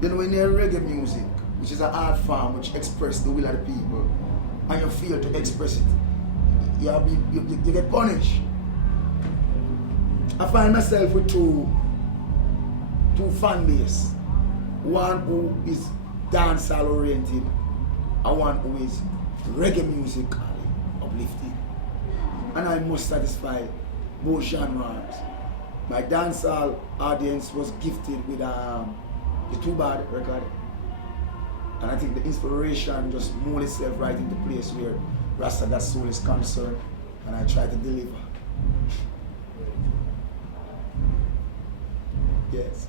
You know, when you hear reggae music, which is an art form which expresses the will of the people, and you fail to express it, you get punished. I find myself with two fan base. One who is dancehall oriented and one who is reggae musically uplifting. And I must satisfy both genres. My dancehall audience was gifted with the Too Bad record. And I think the inspiration just molded itself right into place where Rasta that soul is concerned, and I try to deliver. Yes.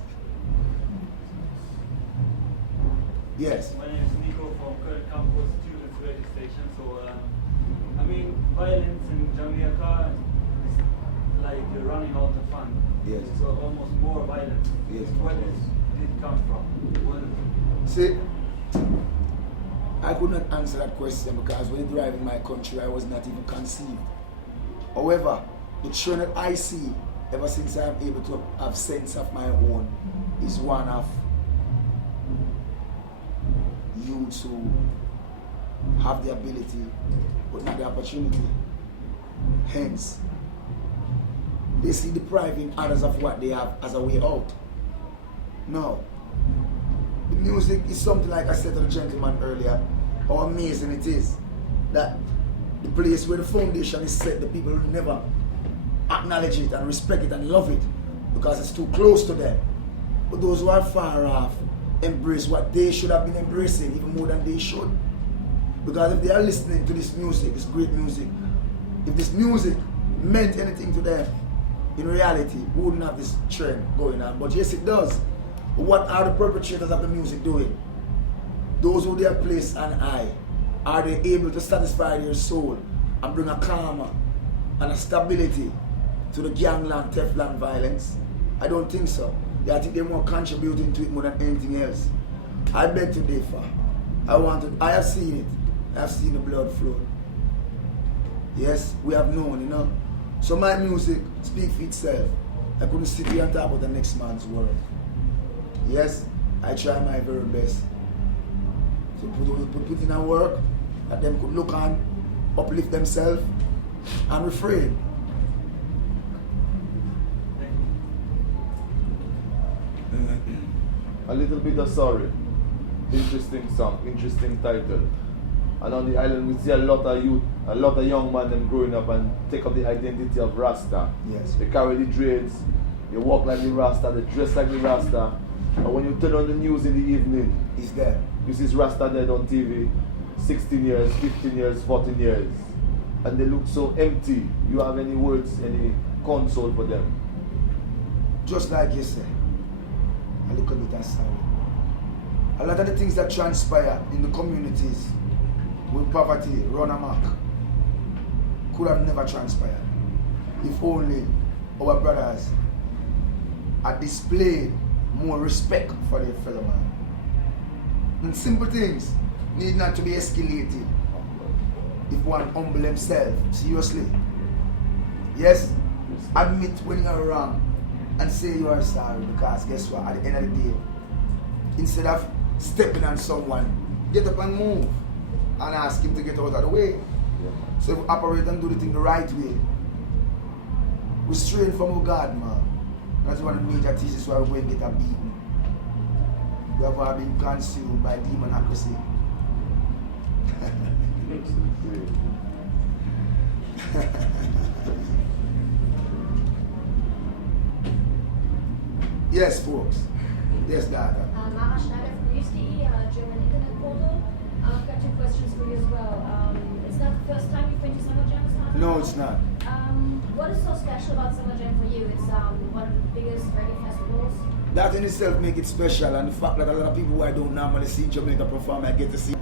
Yes. My name is Nico from Current Campus Students Radio Station. So, I mean, violence in Jamaica is like you're running out of fun. Yes. So almost more violence. Yes. Where did it come from? See, I could not answer that question because when I arrived in my country, I was not even conceived. However, the trend that I see ever since I am able to have sense of my own is one of youths who have the ability but not the opportunity. Hence, they see depriving others of what they have as a way out. No. The music is something, like I said to the gentleman earlier, how amazing it is that the place where the foundation is set, the people will never acknowledge it and respect it and love it because it's too close to them. But those who are far off embrace what they should have been embracing even more than they should. Because if they are listening to this music, this great music, if this music meant anything to them, in reality, we wouldn't have this trend going on. But yes, it does. But what are the perpetrators of the music doing? Those who they have placed an eye, are they able to satisfy their soul and bring a calm and a stability to the gangland, Teflon violence? I don't think so. I think they're more contributing to it more than anything else. I beg to differ. I have seen it. I have seen the blood flow. Yes, we have known, you know. So my music speaks for itself. I couldn't sit here and talk about the next man's world. Yes, I try my very best to put in a work that them could look on, uplift themselves, and refrain. A little bit of sorry. Interesting song, interesting title. And on the island we see a lot of youth, a lot of young men them growing up and take up the identity of Rasta. Yes. They carry the dreads, they walk like the Rasta, they dress like the Rasta. And when you turn on the news in the evening, He's there. you see Rasta dead on TV, 16 years, 15 years, 14 years. And they look so empty. You have any words, any console for them? Just like you said, a little bit of sorry. A lot of the things that transpire in the communities with poverty, run amok, could have never transpired if only our brothers had displayed more respect for their fellow man. And simple things need not to be escalated if one humble himself seriously. Yes, admit when you're wrong and say you are sorry, because guess what, at the end of the day, instead of stepping on someone, get up and move and ask him to get out of the way. So if we operate and do the thing the right way, we strain from our God, man. That's one of the major thesis why we're going to get a beating. We have all been consumed by demonocracy. Yes, folks. Yes, Dada. Mara Schneider from News.de, German Internet Portal. I've got two questions for you as well. It's not the first time you've been to Summer Jam, is it? No, it's not. What is so special about Summer Jam for you? It's one of the biggest reggae festivals. That in itself make it special, and the fact that a lot of people who I don't normally see in Jamaica perform, I get to see.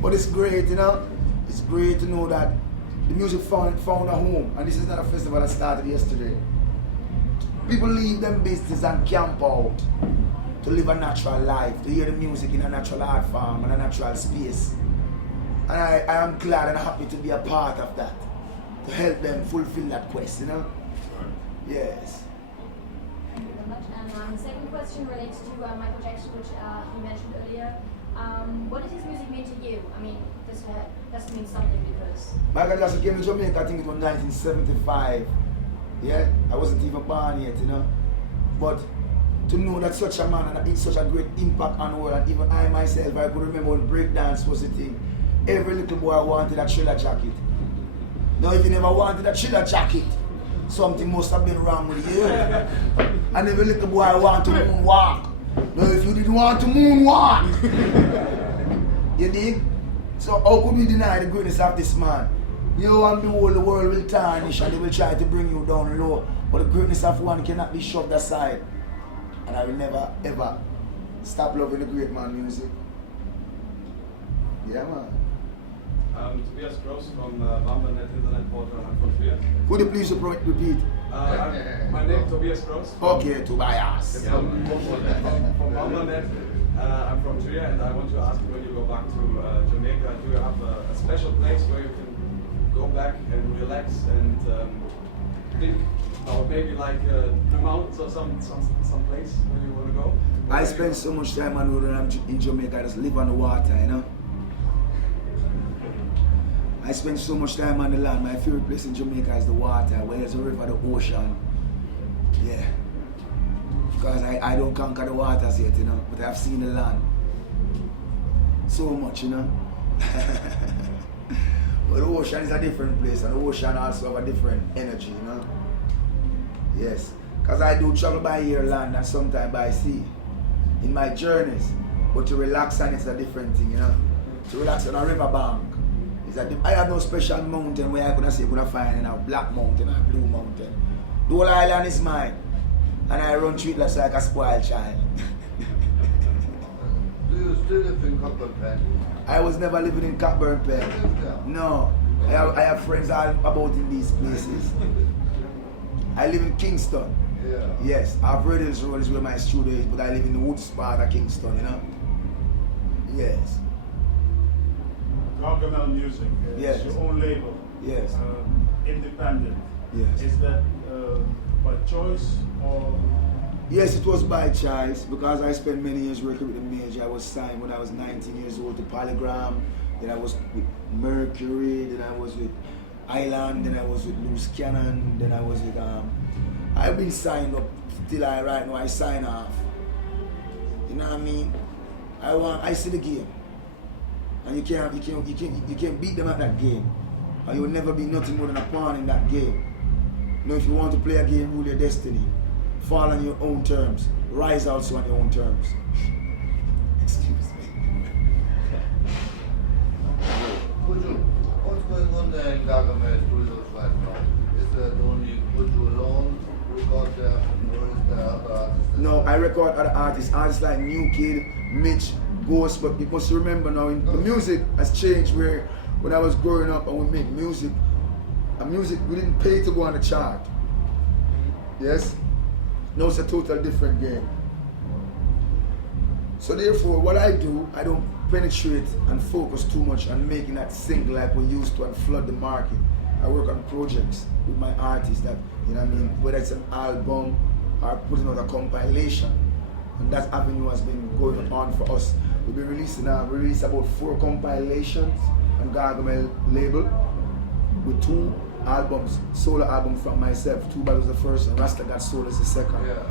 But it's great, you know. It's great to know that the music found a home, and this is not a festival that started yesterday. People leave them business and camp out to live a natural life, to hear the music in a natural art form and a natural space. And I am glad and happy to be a part of that, to help them fulfill that quest, you know? Yes. Thank you very much. And Second question relates to Michael Jackson, which he mentioned earlier. What did his music mean to you? I mean, this has to mean something because... Michael Jackson came to Jamaica, I think it was 1975. Yeah, I wasn't even born yet, you know. But to know that such a man and it's such a great impact on the world, and even I myself, I could remember when breakdance was the thing. Every little boy wanted a Thriller jacket. Now if you never wanted a Thriller jacket, something must have been wrong with you. And every little boy wanted to moonwalk. Now if you didn't want to moonwalk, you dig? So how could we deny the greatness of this man? You and behold, the world will tarnish and they will try to bring you down low. But the greatness of one cannot be shoved aside. And I will never ever stop loving the great man music. Yeah, man. Tobias Gross from Bambernet Internet Portal. I'm from Trier. Could you please repeat? My name is Tobias Gross. Okay, Tobias. Yeah, from Bambernet. I'm from Trier, and I want to ask you, when you go back to Jamaica, do you have a special place where you can go back and relax and think, or maybe like the mountains or some place where you want to go? I spend so much time on the road when I'm in Jamaica. I just live on the water, you know. I spend so much time on the land. My favorite place in Jamaica is the water, where there's a river, the ocean. Yeah. Because I don't conquer the waters yet, you know, but I've seen the land. So much, you know. But the ocean is a different place, and the ocean also have a different energy, you know. Yes. Because I do travel by air, land, and sometimes by sea in my journeys. But to relax on it's a different thing, you know. To relax on a riverbank. I have no special mountain where I could say I'm gonna find a black mountain or blue mountain. The whole island is mine. And I run through it like a spoiled child. Do you still live in Cockburn Pen? I was never living in Cockburn Pen. No. I have friends all about in these places. I live in Kingston. Yeah. Yes, I've heard this road is where my studio is, but I live in the woods part of Kingston, you know? Yes. Gargamel Music, Yes. it's your own label. Yes. Independent. Yes. Is that by choice or? Yes, it was by choice because I spent many years working with the major. I was signed when I was 19 years old to Polygram, then I was with Mercury, then I was with Island, then I was with Loose Cannon, then I was with I've been signed up till right now I sign off. You know what I mean? I see the game. And you can't beat them at that game. And you will never be nothing more than a pawn in that game. You know, if you want to play a game, rule your destiny. Fall on your own terms. Rise also on your own terms. Excuse me. BUJU, what's going on there in Gargamel Studios right now? Is that only BUJU alone record there, or is there other artists? No, I record other artists like New Kid, Mitch, Ghost, but you must remember now, the music has changed where when I was growing up and we make music, we didn't pay to go on the chart. Yes? Now it's a total different game. So therefore, what I do, I don't penetrate and focus too much on making that single like we used to and flood the market. I work on projects with my artists that, you know what I mean, whether it's an album or putting out a compilation. And that avenue has been going on for us. We've been releasing about 4 compilations on Gargamel label with 2 albums, solo album from myself. 2 Battles the first and Rasta Got Soul is the second. Yeah.